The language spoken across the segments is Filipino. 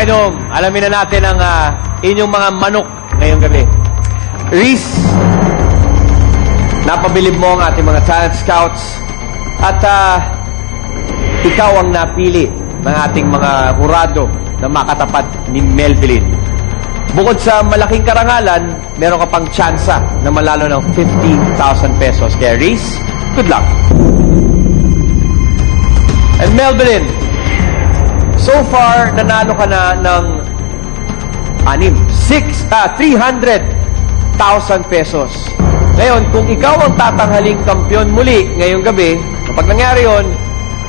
Idol, alamin na natin ang inyong mga manok ngayong gabi. Reese, napabilib mo ang ating mga talent scouts at ikaw ang napili ng ating mga hurado na makatapat ni Melvin. Bukod sa malaking karangalan, meron ka pang tsansa na malalo ng 50,000 pesos. Kaya Reese, good luck. And Melvin, so far, nanalo ka na ng 300,000 pesos. Ngayon, kung ikaw ang tatanghaling kampiyon muli ngayong gabi, kapag nangyari yun,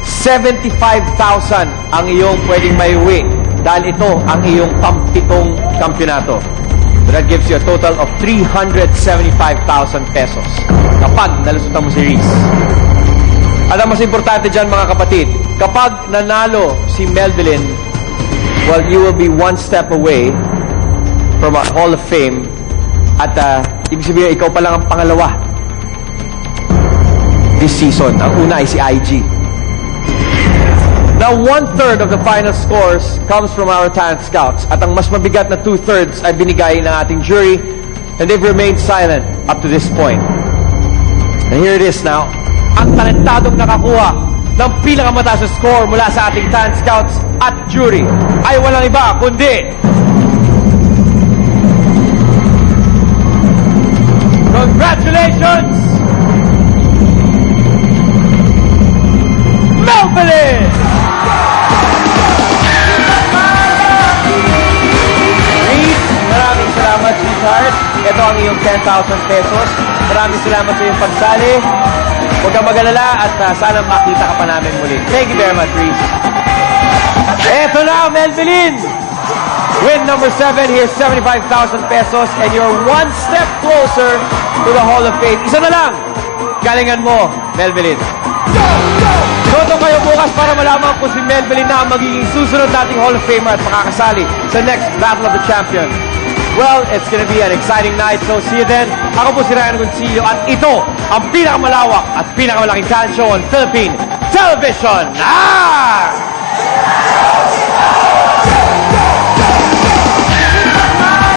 75,000 ang iyong pwedeng maiuwi dahil ito ang iyong pampitong kampyonato. So that gives you a total of 375,000 pesos kapag nalusutan mo si Reese. At ang mas importante dyan, mga kapatid, kapag nanalo si Melvin, well, you will be one step away from a Hall of Fame. At ibig sabihin, ikaw pa lang ang pangalawa this season. Ang una ay si IG. Now, 1/3 of the final scores comes from our talent scouts. At ang mas mabigat na 2/3 ay binigay ng ating jury, and they've remained silent up to this point. And here it is now. Ang talentadong nakakuha ng pinakamataas na score mula sa ating talent scouts at jury ay walang iba kundi congratulations, Melvin! Reese, maraming salamat, sweetheart. Ito ang iyong 10,000 pesos. Maraming salamat sa iyong pagsali. Huwag kang mag-alala at sana makita ka pa namin muli. Thank you very much, Reese. Eto na, Melvin! Win number 7, here's 75,000 pesos and you're one step closer to the Hall of Fame. Isa na lang! Galingan mo, Melvin. Soto kayo bukas para malaman kung si Melvin na ang magiging susunod nating Hall of Famer at makakasali sa next Battle of the Champions. Well, it's gonna be an exciting night, so see you then. Ako po si Ryan Gonzalo at ito ang pinakamalawak at pinakamalaking talent show on Philippine television.